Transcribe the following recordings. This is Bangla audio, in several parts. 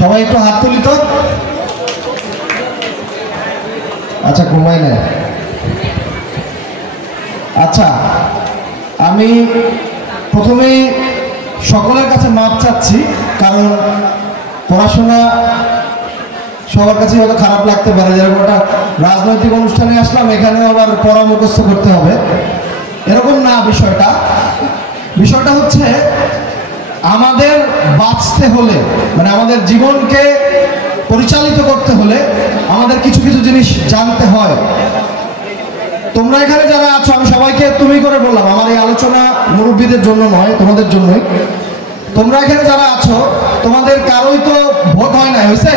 সবাই একটু হাত তুলি তো। আচ্ছা, ঘুমাই না। আচ্ছা, আমি প্রথমেই সকলের কাছে মাপ চাচ্ছি, কারণ পড়াশোনা সবার কাছে হয়তো খারাপ লাগতে পারে। যেরকম একটা রাজনৈতিক অনুষ্ঠানে আসলাম, এখানে আবার পড়া মুখস্থ করতে হবে, এরকম না। বিষয়টা হচ্ছে আমাদের বাঁচতে হলে, মানে আমাদের জীবনকে পরিচালিত করতে হলে আমাদের কিছু কিছু জিনিস জানতে হয়। তোমরা এখানে যারা আছো, আমি সবাইকে তুমি করে বললাম, আমার এই আলোচনা মুরব্বীদের জন্য নয়, তোমাদের জন্যই। তোমরা এখানে যারা আছো, তোমাদের কারোই তো ভোট হয় না, হয়েছে?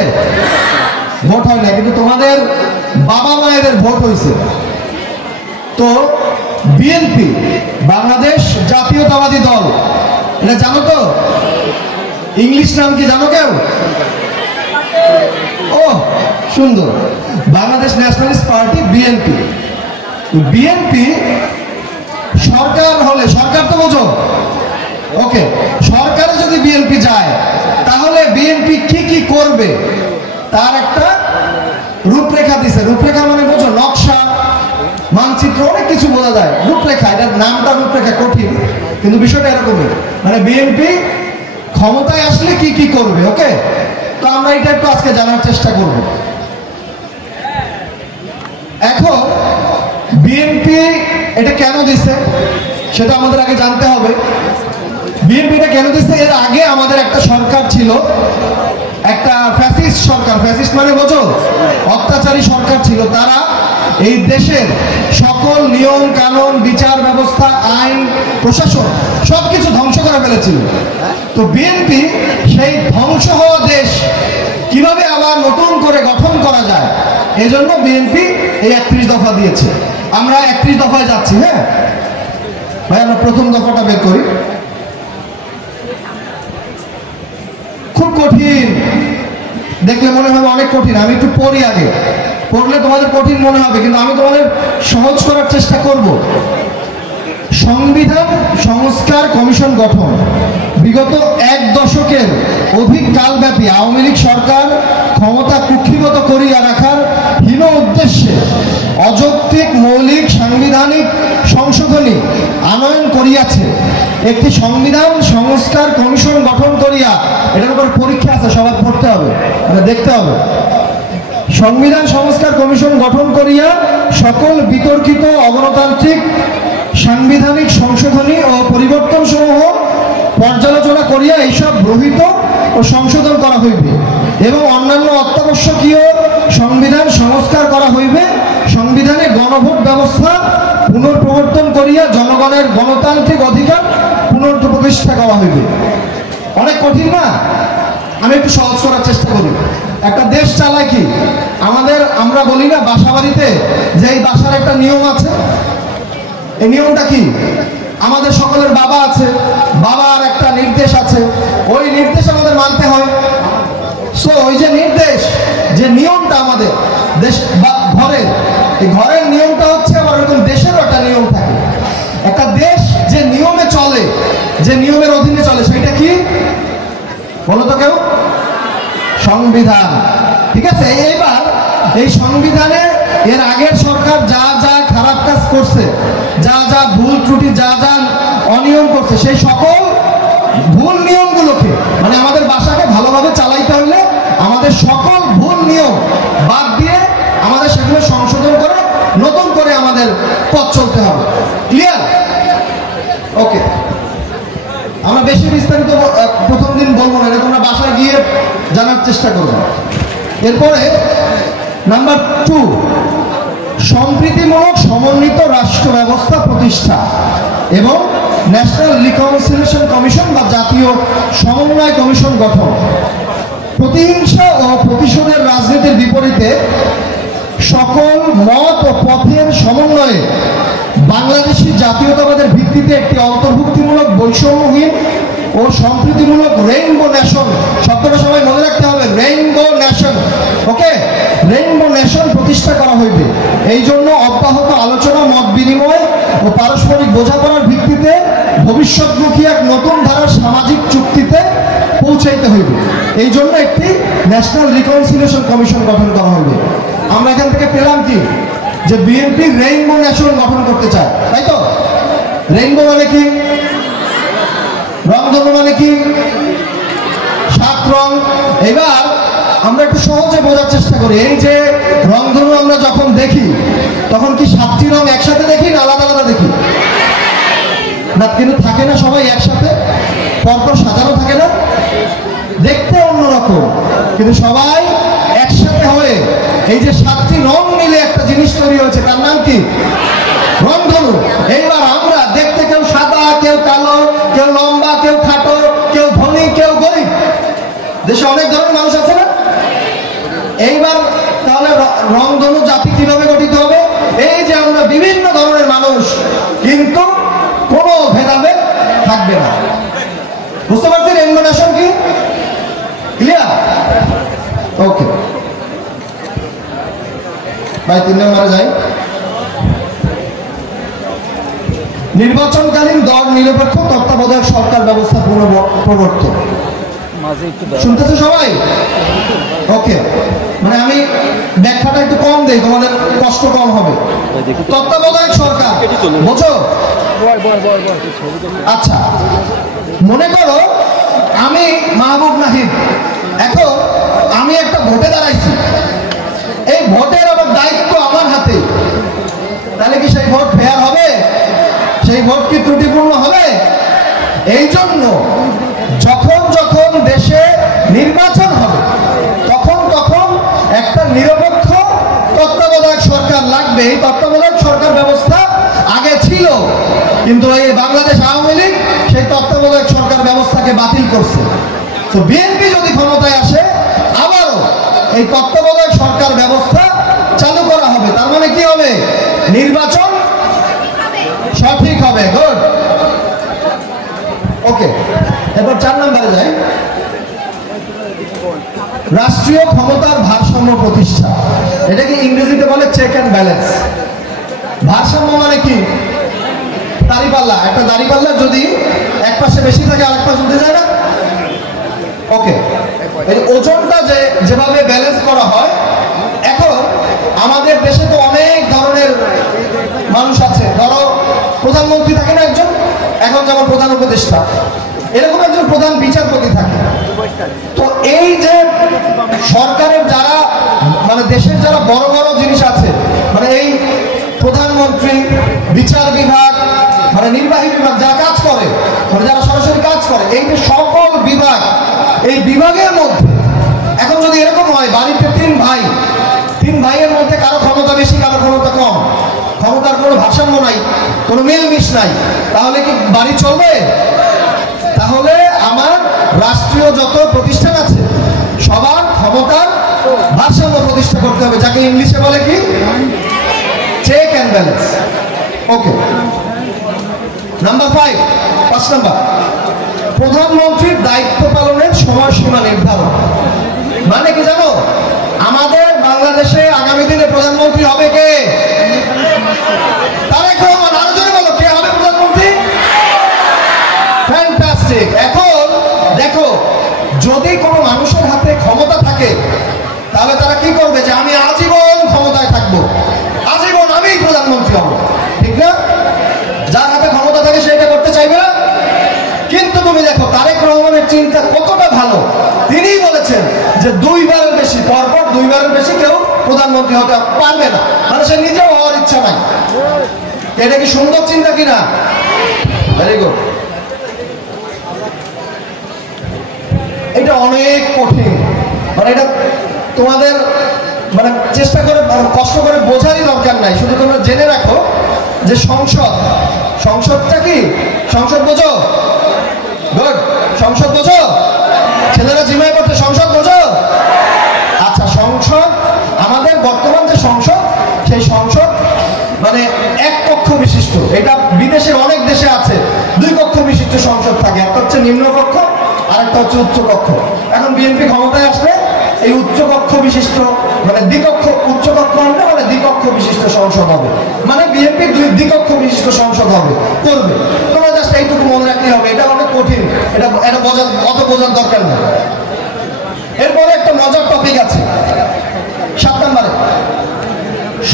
ভোট হয় না, কিন্তু তোমাদের বাবা মায়েদের ভোট হয়েছে। তো বিএনপি, বাংলাদেশ জাতীয়তাবাদী দল, এটা জানো তো? ইংলিশ নাম কি জানো কেউ? ও সুন্দর, Bangladesh Nationalist Party, BNP. BNP সরকার হলে, সরকার তো বোঝো, ওকে, সরকারে যদি বিএনপি যায় তাহলে বিএনপি কি কি করবে তার একটা রূপরেখা দিছে। রূপরেখা মানে বোঝো, নকশা, মানচিত্র, অনেক কিছু বোঝা যায়। রূপরেখা, এটার নামটা রূপরেখা কঠিন, কিন্তু বিষয়টা এরকমই। মানে বিএনপি ক্ষমতায় আসলে কি কি করবে, ওকে। তো আমরা এটা একটু আজকে জানার চেষ্টা করব। এখন বিএনপি এটা কেন দিচ্ছে সেটা আমাদের আগে জানতে হবে। বিএনপি এটা কেন দিচ্ছে? এর আগে আমাদের একটা সরকার ছিল, একটা ফ্যাসিস্ট সরকার। ফ্যাসিস্ট মানে বোঝো, অত্যাচারী সরকার ছিল। তারা এই দেশের সকল নিয়ম কানুন, বিচার ব্যবস্থা, আইন, প্রশাসন সবকিছু ধ্বংস করে ফেলেছিল। তো বিএনপি সেই ধ্বংস হওয়া দেশ কিভাবে আবার নতুন করে গঠন করা যায়, এজন্য বিএনপি এই 31 দফা দিয়েছে। আমরা 31 দফায় যাচ্ছি। হ্যাঁ ভাই, আমরা প্রথম দফাটা বের করি। খুব কঠিন, দেখলে মনে হবে অনেক কঠিন। আমি একটু পড়ি আগে, পড়লে তোমাদের কঠিন মনে হবে, কিন্তু আমি তোমাদের সহজ করার চেষ্টা করব। সংবিধান সংস্কার কমিশন গঠন। বিগত 1 দশকের অধিক কালব্যাপী আওয়ামী লীগ সরকার ক্ষমতা কুক্ষিগত করিয়া রাখার হীন উদ্দেশ্যে অযৌক্তিক মৌলিক সাংবিধানিক সংশোধনী আনয়ন করিয়াছে। একটি সংবিধান সংস্কার কমিশন গঠন করিয়া, এটার উপর পরীক্ষা আছে, সবাই পড়তে হবে, মানে দেখতে হবে। সংবিধান সংস্কার কমিশন গঠন করিয়া সকল বিতর্কিত অগণতান্ত্রিক সাংবিধানিক সংশোধনী ও পরিবর্তন সমূহ পর্যালোচনা করিয়া এইসব গ্রহীত ও সংশোধন করা হইবে এবং অন্যান্য অত্যাবশ্যকীয় সংবিধান সংস্কার করা হইবে। সংবিধানে গণভোট ব্যবস্থা পুনঃপ্রবর্তন করিয়া জনগণের গণতান্ত্রিক অধিকার পুনঃপ্রতিষ্ঠা করা হইবে। অনেক কঠিন না? আমি একটু সহজ করার চেষ্টা করি। একটা দেশ চালায় কি আমরা বলি না বাসা বাড়িতে যে এই বাসার একটা নিয়ম আছে। এই নিয়মটা কি? আমাদের সকলের বাবা আছে, বাবার একটা নির্দেশ আছে, ওই নির্দেশ আমাদের মানতে হয়। সো ওই যে নির্দেশ, যে নিয়মটা আমাদের দেশ বা ঘরের, এই ঘরের নিয়মটা হচ্ছে আবার ওরকম দেশেরও একটা নিয়ম থাকে। একটা দেশ যে নিয়মে চলে, যে নিয়মের অধীনে চলে, সেটা কি বলো তো কেউ? সংবিধান। ঠিক আছে, এইবার এই সংবিধানে এর আগের সরকার যা যা খারাপ কাজ করছে, যা যা ভুল ত্রুটি, যা যা অনিয়ম করছে, সেই সকল ভুল নিয়মগুলোকে, মানে আমাদের বাসাকে ভালোভাবে চালাইতে হলে আমাদের সকল ভুল নিয়ম বাদ দিয়ে আমাদের সেগুলো সংশোধন করে নতুন করে আমাদের পথ চলতে হবে। ক্লিয়ার? ওকে, আমরা বেশি বিস্তারিত প্রথম দিন বলবো না, এটা তোমরা বাসায় গিয়ে জানার চেষ্টা করবে। এরপরে নাম্বার 2, সম্প্রীতিমূলক সমন্বিত রাষ্ট্র ব্যবস্থা প্রতিষ্ঠা এবং ন্যাশনাল রিকনসিলিয়েশন কমিশন বা জাতীয় সমন্বয় কমিশন গঠন। প্রতিহিংসা ও প্রতিশোধের রাজনীতির বিপরীতে সকল মত ও পথের সমন্বয়ে বাংলাদেশি জাতীয়তাবাদের ভিত্তিতে একটি অন্তর্ভুক্তিমূলক বৈষম্যহীন ও সম্প্রীতিমূলক রেইনবো নেশন, শব্দটা সবাই মনে রাখতে হবে, রেইনবো নেশন, ওকে, রেইনবো নেশন প্রতিষ্ঠা করা হইবে। এই জন্য অব্যাহত আলোচনা, মত বিনিময় ও পারস্পরিক বোঝাপড়ার ভিত্তিতে ভবিষ্যৎমুখী এক নতুন ধারার সামাজিক চুক্তিতে পৌঁছাইতে হইবে। এই জন্য একটি ন্যাশনাল রিকনসিলিয়েশন কমিশন গঠন করা হবে। আমরা এখান থেকে পেলাম কি, যে বিএনপি রেইনবো ন্যাশন গঠন করতে চায়, তাই তো? রেইনবো মানে কি? রংধনু মানে কি? 7 রং। এবার আমরা একটু সহজে বোঝার চেষ্টা করি। এই যে রংধনু আমরা যখন দেখি তখন কি 7টি রং একসাথে দেখি না আলাদা আলাদা দেখি? না, কিন্তু থাকে না সবাই একসাথে, পরপর সাজানো থাকে না, দেখতে অন্যরকম, কিন্তু সবাই একসাথে হয়ে এই যে 7টি রং মিলে একটা জিনিস তৈরি হয়েছে, তার নাম কি? রংধনু। এইবার আমরা দেখতে কেউ সাদা, কেউ কালো, কেউ লম্বা, কেউ খাটো, কেউ ধনী, কেউ গরিব, দেশে অনেক ধরনের মানুষ আছে না? এইবার তাহলে রংধনু জাতি কিভাবে গঠিত হবে? এই যে আমরা বিভিন্ন ধরনের মানুষ, কিন্তু কোনো ভেদাভেদ থাকবে না। বুঝতে পারছেন রেইনবো নেশন কি? ক্লিয়ার? ওকে ভাই, 3 নম্বরে যাই। নির্বাচনকালীন দল নিরপেক্ষ তত্ত্বাবধায়ক সরকার ব্যবস্থা প্রবর্তন। শুনতেছো সবাই? ওকে, মানে আমি ব্যাখ্যাটা একটু কম দেই, তোমাদের কষ্ট কম হবে। তত্ত্বাবধায়ক সরকার বুঝো? আচ্ছা, মনে করো আমি মাহবুব নাহিদ, এখন আমি একটা ভোটে দাঁড়াইছি, এই ভোটের আবার দায়িত্ব আমার হাতে, তাহলে কি সেই ভোট ফেয়ার হবে? সেই ভোট কি ত্রুটিপূর্ণ হবে? এই জন্য যখন যখন দেশে নির্বাচন হবে তখন তখন একটা নিরপেক্ষ তত্ত্বাবধায়ক সরকার লাগবে। এই তত্ত্বাবধায়ক সরকার ব্যবস্থা আগে ছিল, কিন্তু এই বাংলাদেশ আওয়ামী লীগ সেই তত্ত্বাবধায়ক সরকার ব্যবস্থাকে বাতিল করছে। তো বিএনপি যদি ক্ষমতায় আসে আবারও এই তত্ত্বাবধায়ক সরকার ব্যবস্থা চালু করা হবে। তার মানে কি হবে? নির্বাচন সঠিক হবে। গুড, ওকে। এরপর 4 নম্বরে যাই। রাষ্ট্রীয় ক্ষমতার ভারসাম্য প্রতিষ্ঠা, এটাকে ইংরেজিতে বলে চেক অ্যান্ড ব্যালেন্স। ভারসাম্য মানে কি? দাঁড়িপাল্লা, একটা দাঁড়িপাল্লা যদি এক পাশে বেশি থাকে আরেক পাশে উঠে যায় না? ওকে, এই ওজনটা যেভাবে ব্যালেন্স করা হয়, এখন আমাদের দেশে তো অনেক ধরনের মানুষ আছে। ধরো প্রধানমন্ত্রী থাকে না একজন, এখন যেমন প্রধান উপদেষ্টা, এরকম একজন প্রধান বিচারপতি থাকে। তো এই যে সরকারের যারা, মানে দেশের যারা বড় বড় জিনিস আছে, মানে এই প্রধানমন্ত্রী, বিচার বিভাগ, মানে নির্বাহী বিভাগ যারা কাজ করে, মানে যারা সরাসরি কাজ করে, এই যে সকল বিভাগ, এই বিভাগের মধ্যে এখন যদি এরকম হয় বাড়িতে 3 ভাই, 3 ভাইয়ের মধ্যে কারো ক্ষমতা বেশি কারো ক্ষমতা কম, ক্ষমতার কোনো ভারসাম্য নাই, কোনো মিলমিশ নাই, তাহলে কি বাড়ি চলবে? তাহলে আমার রাষ্ট্রীয় যত প্রতিষ্ঠান আছে সবার ক্ষমতার ভারসাম্য প্রতিষ্ঠা করতে হবে, যাকে ইংলিশে বলে কি? Check and balance. Okay, number 5 নম্বর, প্রধানমন্ত্রীর দায়িত্ব পালনের সময়সীমা নির্ধারণ। মানে কি জানো? আমাদের বাংলাদেশে আগামী দিনে প্রধানমন্ত্রী হবে কে? তারেক রহমান। আরো জোরে বলো, কে হবে প্রধানমন্ত্রী? ফ্যান্টাস্টিক। এখন দেখো, যদি কোনো মানুষের হাতে ক্ষমতা থাকে তাহলে তারা কি করবে? যে আমি আজীবন ক্ষমতায় থাকবো, আজীবন আমিই প্রধানমন্ত্রী হব, ঠিক না? যার হাতে ক্ষমতা থাকে সেটা করতে চাইবে না। কিন্তু তুমি দেখো তারেক রহমানের চিন্তা কতটা ভালো, তিনিই বলেছেন যে 2 বারের বেশি, পরপর 2 বারের বেশি কেউ প্রধানমন্ত্রী হতে পারবে না, মানে সে নিজেও হওয়ার ইচ্ছা নাই। এটা কি সুন্দর চিন্তা কিনা? Very good. এটা অনেক কঠিন, মানে এটা তোমাদের মানে চেষ্টা করে কষ্ট করে বোঝারই দরকার নাই, শুধু তোমরা জেনে রাখো যে সংসদটা কি? সংসদ বোঝো? গুড, সংসদ বোঝো? ছেলেরা জিমাই করতে সংসদ বোঝো? আচ্ছা, সংসদ আমাদের বর্তমান যে সংসদ, সেই সংসদ মানে 1 কক্ষ বিশিষ্ট। এটা বিদেশের অনেক দেশে আছে 2 কক্ষ বিশিষ্ট সংসদ থাকে, একটা হচ্ছে নিম্ন কক্ষ আর একটা হচ্ছে উচ্চ কক্ষ। এখন বিএনপি ক্ষমতায় আসলে এই উচ্চকক্ষ বিশিষ্ট মানে দ্বিকক্ষ, উচ্চকক্ষ হবে মানে দ্বিকক্ষ বিশিষ্ট সংসদ হবে, মানে বিএনপি দ্বিকক্ষ বিশিষ্ট সংসদ হবে করবে। তোমরা জাস্ট এইটুকু মনে রাখতে হবে, এটা অনেক কঠিন, এটা অত বোঝার দরকার নেই। এরপরে একটা মজার টপিক আছে 7 নম্বরে,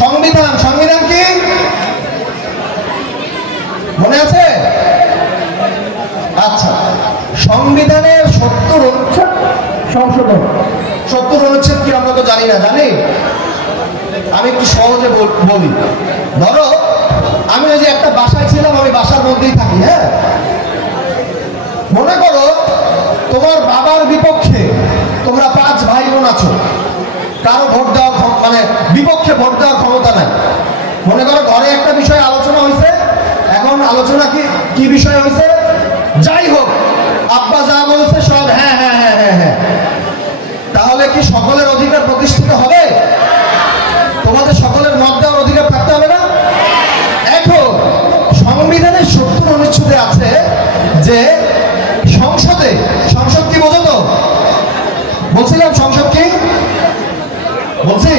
সংবিধান। সংবিধান কি মনে আছে? আচ্ছা, সংবিধানের 70 অনুচ্ছেদ সংশোধন। 70 অনুচ্ছেদ কি আমরা তো জানি না, জানি? আমি একটু সহজে বলি। ধরো আমি ওই যে একটা বাসায় ছিলাম, আমি বাসার মধ্যেই থাকি, হ্যাঁ। মনে করো তোমার বাবার বিপক্ষে তোমরা 5 ভাই বোন আছো, কারো ভোট দেওয়ার মানে বিপক্ষে ভোট দেওয়ার ক্ষমতা নাই। মনে করো ঘরে একটা বিষয় আলোচনা হয়েছে, এখন আলোচনা কি বিষয় হয়েছে, যাই হোক আব্বা যা বলছে সব হ্যাঁ হ্যাঁ হ্যাঁ হ্যাঁ হ্যাঁ, তাহলে কি সকলের অধিকার প্রতিষ্ঠিত হবে? তোমাদের সকলের মত দেওয়ার অধিকার থাকতে হবে না? এখন সংবিধানের 70 অনুচ্ছেদে আছে যে সংসদে, সংসদ কি বোঝো তো? বলছিলাম সংসদ কি বলছি,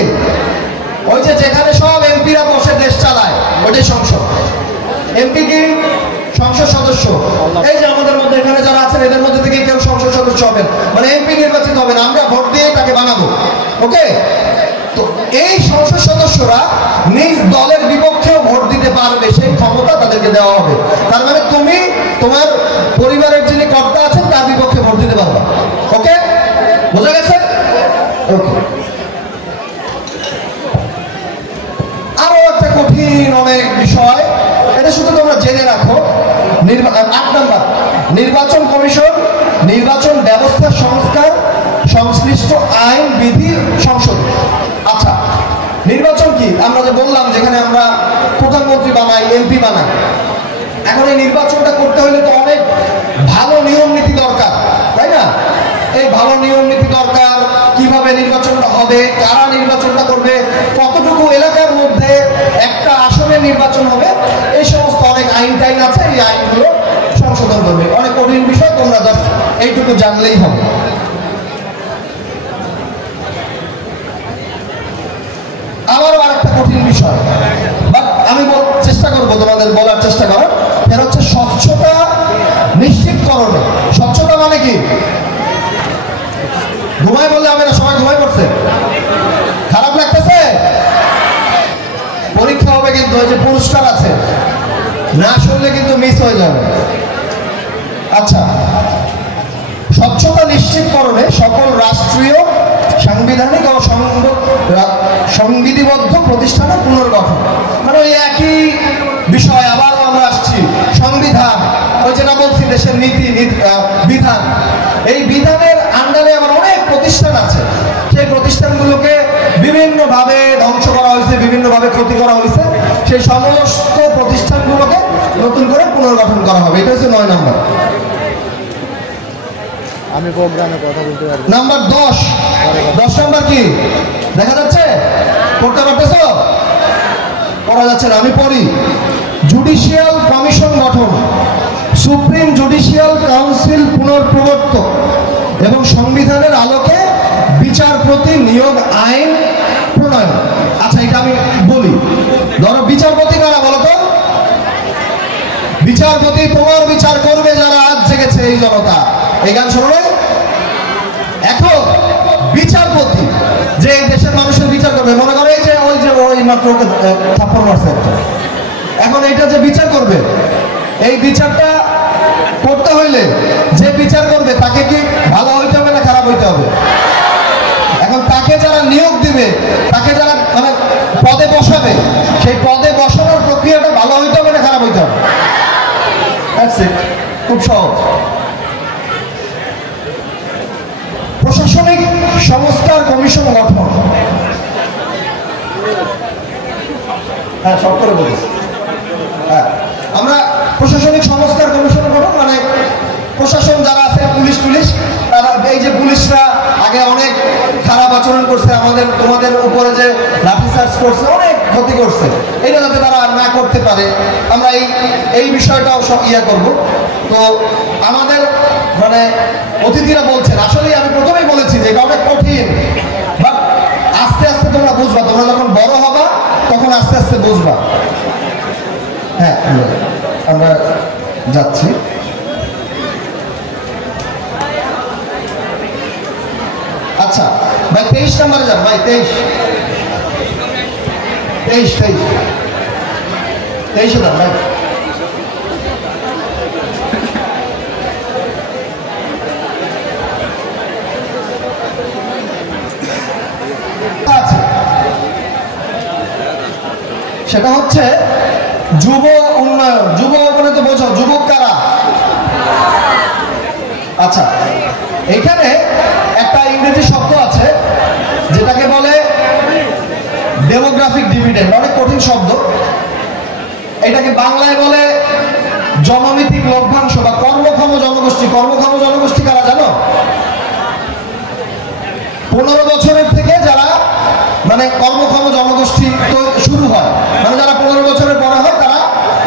ওই যে যেখানে সব এমপিরা বসে দেশ চালায় ওইটাই সংসদ। এমপি কি? সংসদ সদস্য। এই যে আমাদের মধ্যে এখানে যারা আছেন এদের মধ্যে থেকে কেউ সংসদ সদস্য হবেন, মানে এমপি নির্বাচিত হবেন, আমরা ভোট দিয়ে তাকে বানাবো, ওকে? তো এই সংসদ সদস্যরা নিজ দলের বিপক্ষেও ভোট দিতে পারবে, সেই ক্ষমতা তাদেরকে দেওয়া হবে। তার মানে তুমি তোমার পরিবারের যিনি কর্তা আছেন তার বিপক্ষে ভোট দিতে পারবে, ওকে? বোঝা গেছে? ওকে। আরো একটা কঠিন অনেক বিষয়, এটা শুধু তোমরা জেনে রাখো। 8 নম্বর, নির্বাচন কমিশন, নির্বাচন ব্যবস্থা সংস্কার, সংশ্লিষ্ট আইন বিধি সংশোধন। আচ্ছা, নির্বাচন কি? আমরা যে বললাম যেখানে আমরা প্রধানমন্ত্রী বানাই, এমপি বানাই, এখন এই নির্বাচনটা করতে হলে তো অনেক ভালো নিয়ম নীতি দরকার, তাই না? এই ভালো নিয়ম নীতি দরকার, কিভাবে নির্বাচনটা হবে, কারা নির্বাচনটা করবে, কতটুকু এলাকার মধ্যে একটা আসনে নির্বাচন হবে, এই সমস্ত অনেক আইন টাইন আছে, এই আইনগুলো সংশোধন করবে। অনেক কঠিন বিষয়, তোমরা জাস্ট এইটুকু জানলেই হবে। আবারও আরেকটা কঠিন বিষয়, বাট আমি চেষ্টা করবো তোমাদের বলার চেষ্টা করার, এর হচ্ছে স্বচ্ছতা নিশ্চিতকরণে। স্বচ্ছতা মানে কি? ঘুমাই বললে হবে না, সবাই ঘুমাই পড়ছে, খারাপ লাগতেছে? পরীক্ষা হবে কিন্তু ওই যে পুরস্কার আছে, না শুনলে কিন্তু মিস হয়ে যাবে। আচ্ছা, স্বচ্ছতা নিশ্চিতকরণে সকল রাষ্ট্রীয়, সাংবিধানিক ও সংবিধিবদ্ধ প্রতিষ্ঠানের পুনর্গঠন। মানে ওই একই বিষয় আবারও আমরা আসছি, সংবিধান, ওই যেটা বলছি দেশের নীতি বিধান, এই বিধানের আন্ডারে আবার অনেক প্রতিষ্ঠান আছে, সেই প্রতিষ্ঠানগুলোকে বিভিন্নভাবে ধ্বংস করা হয়েছে, বিভিন্নভাবে ক্ষতি করা হয়েছে, সেই সমস্ত প্রতিষ্ঠানগুলোকে নতুন করে পুনর্গঠন করা হবে। এটা হচ্ছে 9 নম্বর। আমি প্রোগ্রামে কথা বলতে পারবো। নাম্বার 10 নম্বর কি দেখা যাচ্ছে? পড়তে পারতেছো? পড়া যাচ্ছে না, আমি পড়ি। জুডিশিয়াল কমিশন গঠন, সুপ্রিম জুডিশিয়াল কাউন্সিল পুনর্প্রবর্তক এবং সংবিধানের আলোকে বিচারপতি নিয়োগ আইন প্রণয়ন। আচ্ছা, এটা আমি বলি। ধরো বিচারপতি কারা বলো তো? বিচারপতি তোমার বিচার করবে যারা আজ জেগেছে, এই জনতা। এই গান শোনো না? এখন বিচারপতি যে দেশের মানুষের বিচার করবে, মনে করে এই যে ওই মাত্র থাপ্পড় মারছে একটা, এখন এইটা যে বিচার করবে, এই বিচারটা করতে হইলে যে বিচার করবে তাকে কি ভালো হইতে হবে না খারাপ হইতে হবে? এখন তাকে যারা নিয়োগ দিবে, তাকে যারা মানে পদে বসাবে, সেই পদে বসানোর প্রক্রিয়াটা ভালো হইতে হবে না খারাপ হইতে হবে? খুব সহজ। প্রশাসনিক সংস্কার কমিশন গঠন। হ্যাঁ, সব করে বলিস। হ্যাঁ, আমরা প্রশাসনিক সংস্কার কমিশন গঠন মানে প্রশাসন যারা আছে, পুলিশ তারা, এই যে পুলিশরা আগে অনেক খারাপ আচরণ করছে আমাদের, তোমাদের উপরে যে লাঠিচার্জ করছে, অনেক ক্ষতি করছে, এটা যাতে তারা না করতে পারে, আমরা এই বিষয়টাও করব। তো আমাদের মানে অতিথিরা বলছেন, আসলে আমি প্রথমেই বলেছি বলতেছি যে এটা অনেক কঠিন, বাট আস্তে আস্তে তোমরা বুঝবা। তোমরা যখন বড় হবা তখন আস্তে আস্তে বুঝবা। হ্যাঁ, আমরা যাচ্ছি। আচ্ছা ভাই 23 নম্বরে যান ভাই, 23 যান ভাই। সেটা হচ্ছে যুব উন্নয়ন। যুব মানে তো বোঝো যুবক কারা? আচ্ছা, এখানে একটা ইংরেজি শব্দ আছে যেটাকে বলে ডেমোগ্রাফিক ডিভিডেন্ড। অনেক কঠিন শব্দ। এটাকে বাংলায় বলে জনমিতিক লভ্যাংশ বা কর্মক্ষম জনগোষ্ঠী। কর্মক্ষম জনগোষ্ঠী কারা জানো? 15 বছরের থেকে যারা মানে কর্মক্ষম জনগোষ্ঠী তো শুরু হয়, মানে যারা 15 বছরের পরে হয় তারা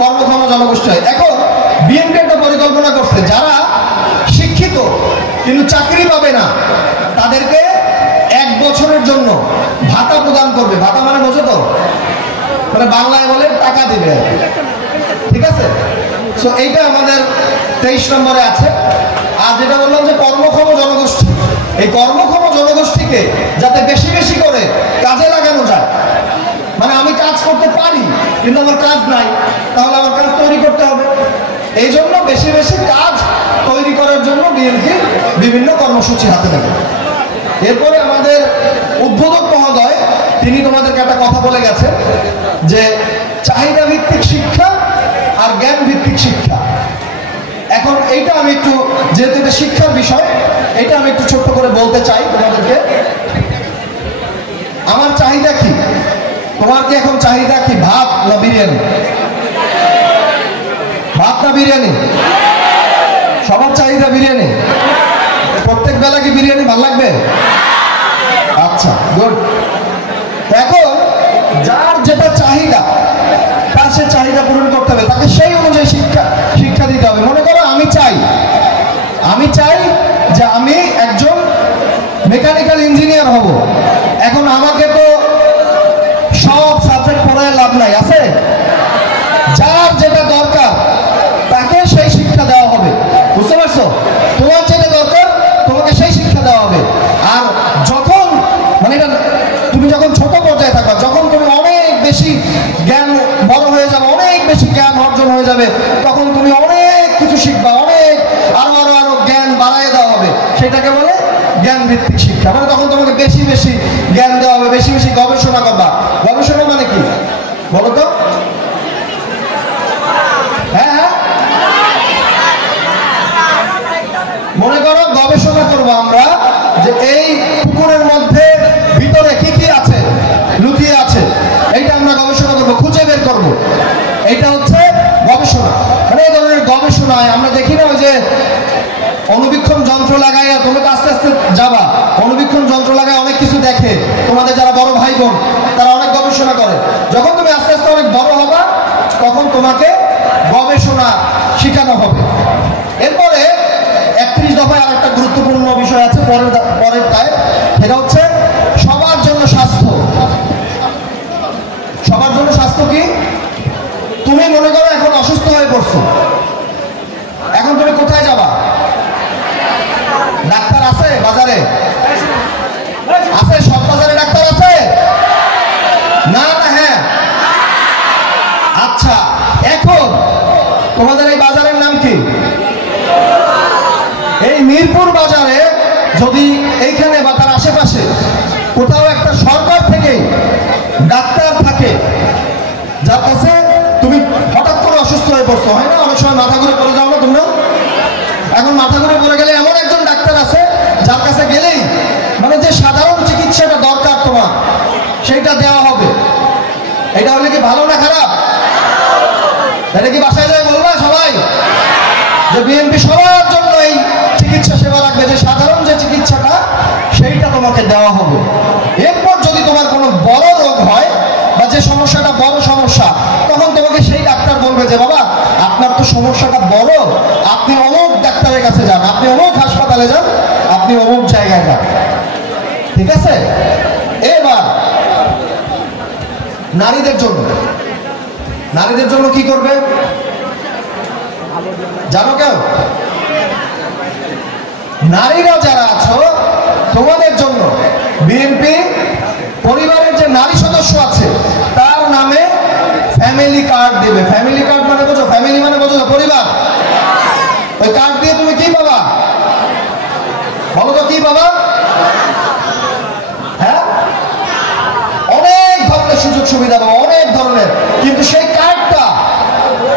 কর্মক্ষম জনগোষ্ঠী হয়। এখন বিএনপি একটা পরিকল্পনা করছে যারা শিক্ষিত কিন্তু চাকরি পাবে না তাদেরকে 1 বছরের জন্য ভাতা প্রদান করবে। ভাতা মানে বোঝো তো, মানে বাংলায় বলে টাকা দিবে, ঠিক আছে? সো এইটা আমাদের 23 নম্বরে আছে। আর যেটা বললাম যে কর্মক্ষম জনগোষ্ঠী, এই কর্মক্ষম জনগোষ্ঠীকে যাতে বেশি বেশি করে কাজে লাগানো যায়। মানে আমি কাজ করতে পারি কিন্তু আমার কাজ নাই, তাহলে আমার কাজ তৈরি করতে হবে। এই জন্য বেশি বেশি কাজ তৈরি করার জন্য বিএনপি বিভিন্ন কর্মসূচি হাতে নেবে। এরপরে আমাদের উদ্বোধক মহোদয় তিনি তোমাদেরকে একটা কথা বলে গেছেন যে চাহিদা ভিত্তিক শিক্ষা আর জ্ঞান ভিত্তিক শিক্ষা। এখন এইটা আমি একটু, যেহেতু এটা শিক্ষার বিষয়, এটা আমি একটু ছোট্ট করে বলতে চাই তোমাদেরকে। আমার চাহিদা কি? তোমার কি এখন চাহিদা কি? ভাত না বিরিয়ানি? ভাত না বিরিয়ানি? সবার চাহিদা বিরিয়ানি। প্রত্যেক বেলা কি বিরিয়ানি ভালো লাগবে? আচ্ছা, গুড। এখন যার যেটা চাহিদা তার সে চাহিদা পূরণ করতে হবে, তাকে সেই অনুযায়ী শিক্ষা দিতে হবে। মনে করো আমি চাই যে আমি একজন মেকানিক্যাল ইঞ্জিনিয়ার হব। এখন আমাকে তো সব সাবজেক্ট পড়ায় লাভ নাই, আছে? যার যেটা দরকার তাকে সেই শিক্ষা দেওয়া হবে, বুঝতে পারছো? তোমার যেটা দরকার তোমাকে সেই শিক্ষা দেওয়া হবে। আর যখন মানে এটা তুমি যখন ছোট পর্যায়ে থাকবা, যখন তুমি অনেক বেশি জ্ঞান বড় হয়ে যাবে, অনেক বেশি জ্ঞান অর্জন হয়ে যাবে, তখন তুমি অনেক কিছু শিখবা, অনেক আরো আরো আরো জ্ঞান বাড়ায় দেওয়া হবে। সেটাকে বলে জ্ঞান ভিত্তিক শিক্ষা। মানে তখন তোমাকে বেশি বেশি জ্ঞান দেওয়া হবে, বেশি বেশি গবেষণা করবা। গবেষণা মানে কি বলো তো? হ্যাঁ হ্যাঁ, মনে করো গবেষণা করবো আমরা যে এই পুকুরের মধ্যে ভিতরে কি কি আছে, লুকিয়ে আছে, এইটা আমরা গবেষণা করবো, খুঁজে বের করবো। এইটা হচ্ছে গবেষণা। মানে এই ধরনের গবেষণায় আমরা দেখি না ওই যে অনুবীক্ষণ যন্ত্র লাগাইয়া, তুমি তো আস্তে আস্তে যাবা, অনুবীক্ষণ যন্ত্র লাগায় অনেক কিছু দেখে। তোমাদের যারা বড় ভাই বোন তারা অনেক গবেষণা করে। যখন তুমি আস্তে আস্তে অনেক বড় হবা তখন তোমাকে গবেষণা শেখানো হবে। এরপরে 31 দফায় আর একটা গুরুত্বপূর্ণ বিষয় আছে পরের টায়, সেটা হচ্ছে সবার জন্য স্বাস্থ্য। সবার জন্য স্বাস্থ্য কি? তুমি মনে করো এখন অসুস্থ হয়ে পড়ছো, এখন তুমি কোথায় যাবা? ডাক্তার আছে বাজারে? আছে? সব বাজারে ডাক্তার আছে না? না হ্যাঁ, আচ্ছা। এখন তোমাদের এই বাজারের নাম কি? এই মিরপুর বাজারে যদি এইখানে বা তার আশেপাশে কোথাও একটা সরকার থেকে ডাক্তার থাকে যার কাছে তুমি হঠাৎ করে অসুস্থ হয়ে পড়ছো, হয় না? অনেক সময় মাথা ঘুরে পড়ে যাও না তোমরা? এখন মাথা ঘুরে পড়ে গেলে এমন একজন ডাক্তার আছে যার কাছে গেলেই মানে যে সাধারণ চিকিৎসাটা দরকার তোমার সেইটা দেওয়া হবে। এটা হলে কি ভালো না খারাপ? এটা কি বাসায় যায় বলবা সবাই যে বিএনপি সবার জন্য এই চিকিৎসা সেবা রাখবে, যে সাধারণ যে চিকিৎসাটা সেইটা তোমাকে দেওয়া হবে। এরপর যদি তোমার কোনো বড় রোগ হয় বা যে সমস্যাটা বড় সমস্যা, তখন তোমাকে সেই ডাক্তার বলবে যে বাবা আপনার তো সমস্যাটা বড়, আপনি অমুক ডাক্তারের কাছে যান, আপনি অমুক হাসপাতালে যান, আপনি অমুক জায়গায় যান। ঠিক আছে? এবার নারীদের জন্য কি করবে জানো কেউ? নারীরা যারা আছো তোমাদের জন্য বিএনপি পরিবারের যে নারী সদস্য আছে তার নামে ফ্যামিলি কার্ড দেবে। ফ্যামিলি কার্ড মানে বোঝো? ফ্যামিলি মানে বোঝো? পরিবার। ওই কার্ড দিয়ে তুমি কি পাবা বলো তো? কি পাবা? হ্যাঁ, অনেক ধরনের সুযোগ সুবিধা পাবো, অনেক ধরনের। কিন্তু সেই কার্ডটা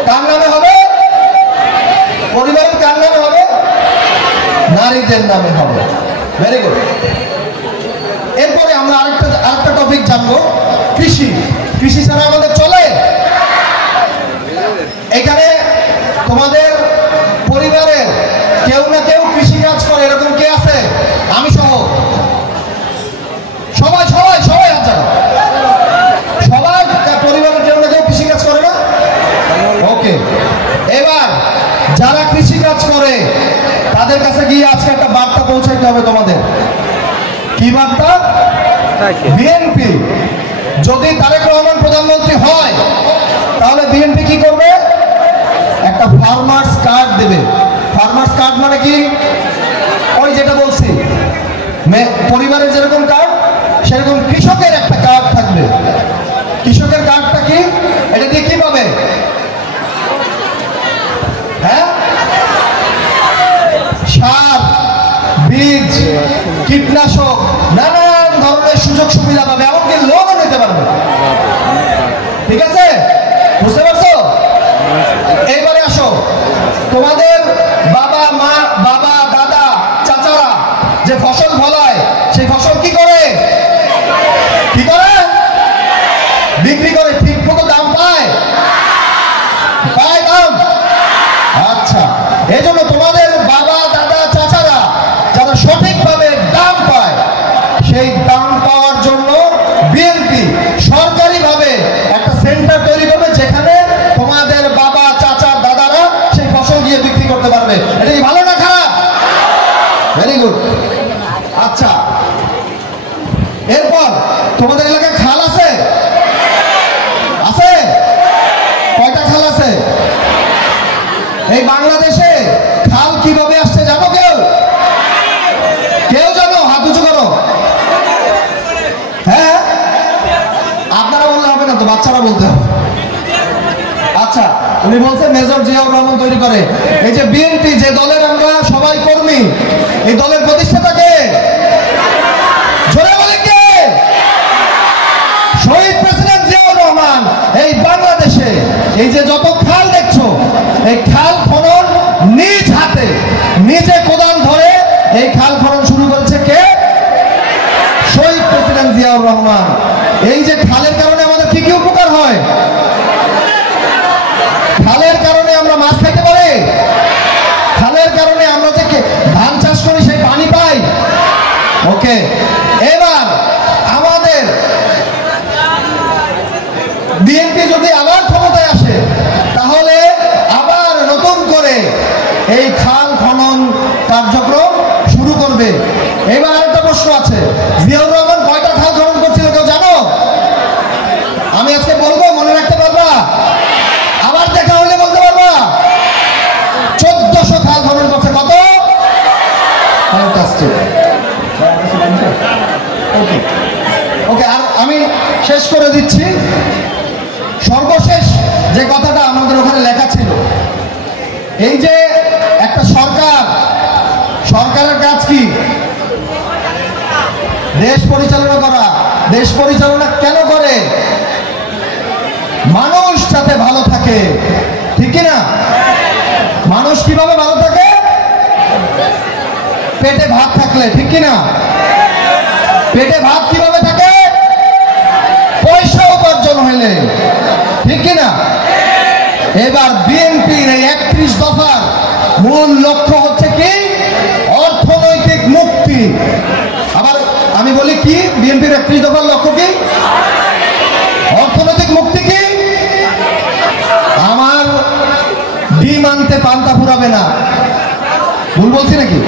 কার নামে হবে? পরিবারের কার নামে হবে? নারীদের নামে হবে। Very good. এরপরে আমরা আরেকটা টপিক জানবো, কৃষি। কৃষি ছাড়া আমাদের চলে? এখানে তোমাদের পরিবারের কেউ না কেউ কৃষি কাজ করে, এরকম কে আছে? আমি সহ সবাই সবাই সবাই হাজার সবাই পরিবারের কেউ না কেউ কৃষি কাজ করে না? ওকে, এবার যারা কৃষি কাজ করে তাদের কাছে গিয়ে আজকে একটা বার্তা পৌঁছাইতে হবে তোমাদের। কি বার্তা? বিএনপি যদি তারেক রহমান প্রধানমন্ত্রী হয় তাহলে বিএনপি কি করবে? একটা ফার্মার্স কার্ড দেবে। ফার্মার্স কার্ড মানে কি? ওই যেটা বলছি, পরিবারের যেরকম কার্ড সেরকম কৃষকের একটা কার্ড থাকবে। কৃষকের কার্ডটা কি? এটা দিয়ে কি পাবে? হ্যাঁ, সার, বীজ, কীটনাশক, নানান ধরনের সুযোগ সুবিধা পাবে, এমনকি লোনও নিতে পারবে। ঠিক আছে? বুঝতে পারছো? এইবারে আসো, তোমাদের বাবা মা, বাবা দাদা চাচারা যে ফসল ফলায় সেই ফসল কি করে? কি করে? বিক্রি করে। ঠিক মতো দাম পায়? পায় দাম? আচ্ছা, এই জন্য তোমাদের বাবা দাদা চাচারা যারা সঠিকভাবে দাম পায় সেই দাম পাওয়ার জন্য বিএনপি সরকারিভাবে একটা সেন্টার তৈরি করবে যেখানে তোমাদের বাবা চাচা দাদারা সেই ফসল গিয়ে বিক্রি করতে পারবে। এটা কি ভালো না খারাপ? Very good. আচ্ছা, এরপর তোমাদের এলাকায় খাল আছে? আছে? কয়টা খাল আছে? এই বাংলাদেশে খাল কিভাবে আসছে জানো কেউ? কেউ জানো? হাত উঁচু করো। হ্যাঁ, আপনারা বললে হবে না তো, বাচ্চারা বলতে হবে। আচ্ছা, উনি বলছেন মেজর জিয়াউর রহমান তৈরি করে। এই যে বিএনপি, যে দলের আমরা সবাই কর্মী, এই দলের প্রতিষ্ঠাতা কে? জোরে বলে কে? শহীদ প্রেসিডেন্ট জিয়াউর রহমান। এই বাংলাদেশে এই যে যত খাল দেখছো, এই খাল খনন নিজ হাতে নিজে কোদাল ধরে এই খাল খনন শুরু করেছে কে? শহীদ প্রেসিডেন্ট জিয়াউর রহমান। এই যে খালের কারণে আমাদের কি কি উপকার হয়? খালের কারণে আমরা মাছ খাইতে পারি, খালের কারণে আমরা যে ধান চাষ করি সেই পানি পাই। ওকে, এবার আমাদের বিএনপি যদি আবার ক্ষমতায় আসে তাহলে আবার নতুন করে এই খাল খনন কার্যক্রম শুরু করবে। এবার আরেকটা প্রশ্ন আছে, জিয়াউর রহমান কয়টা খাল খনন করছিল কেউ জানো? আমি আজকে বলবো, মনে রাখতে পারবা? আবার দেখা হলে বলতে পারবা? 1400 খাল খনন করছে। কত? ওকে ওকে, আর আমি শেষ করে দিচ্ছি। সর্বশেষ যে কথাটা আমাদের ওখানে লেখা ছিল, এই যে একটা সরকারের কাজ কি? দেশ পরিচালনা করা। দেশ পরিচালনা কেন করে? মানুষ যাতে ভালো থাকে, ঠিক কিনা? মানুষ কিভাবে ভালো থাকে? পেটে ভাত থাকলে, ঠিক কিনা? পেটে ভাত কিভাবে থাকে? পয়সা উপার্জন হইলে, ঠিক কিনা? এবার বিএনপির এই 31 দফার মূল লক্ষ্য হচ্ছে কি? অর্থনৈতিক মুক্তি। আবার আমি বলি কি, বিএনপির 31 দফার লক্ষ্য কি? অর্থনৈতিক মুক্তি। কি আমার ডিম আনতে পান্তা ফুরাবে না, ভুল বলছি নাকি?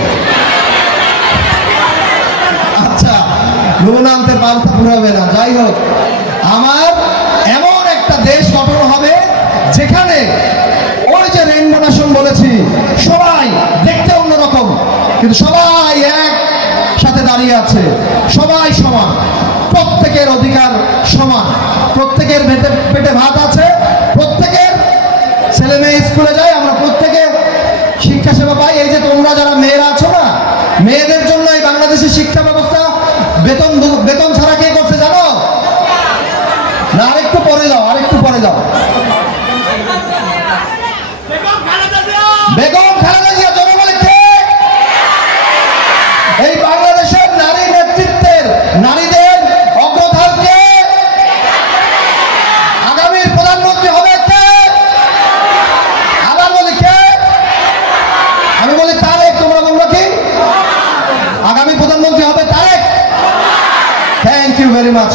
আচ্ছা, নুন আনতে পান্তা ফুরাবে না। যাই হোক, আমার এমন একটা দেশ গঠন হবে যেখানে ওই যে রেইনবো নেশন বলেছি, সবাই দেখতে অন্যরকম কিন্তু সবাই এক সাথে দাঁড়িয়ে আছে, সবাই সমান, প্রত্যেকের অধিকার সমান, প্রত্যেকের পেটে ভাত আছে, প্রত্যেকের ছেলে মেয়ে স্কুলে যায়, আমরা প্রত্যেকে শিক্ষা সেবা পাই। এই যে তোমরা যারা মেয়েরা আছো না, মেয়েদের জন্য এই বাংলাদেশের শিক্ষা ব্যবস্থা বেতন ছাড়া কে করছে জানো না? আরেকটু পরে যাও, আরেকটু পরে যাও। বেগম খালেদা জিয়া জনবলে কে? এই বাংলাদেশের নারী নেতৃত্বের নারীদের অগ্রধার কে? আগামীর প্রধানমন্ত্রী হবে কে? আবার বলি কে? আমি বলি তারেক, তোমরা বলবো কি? আগামী প্রধানমন্ত্রী হবে Tarique. Thank you very much.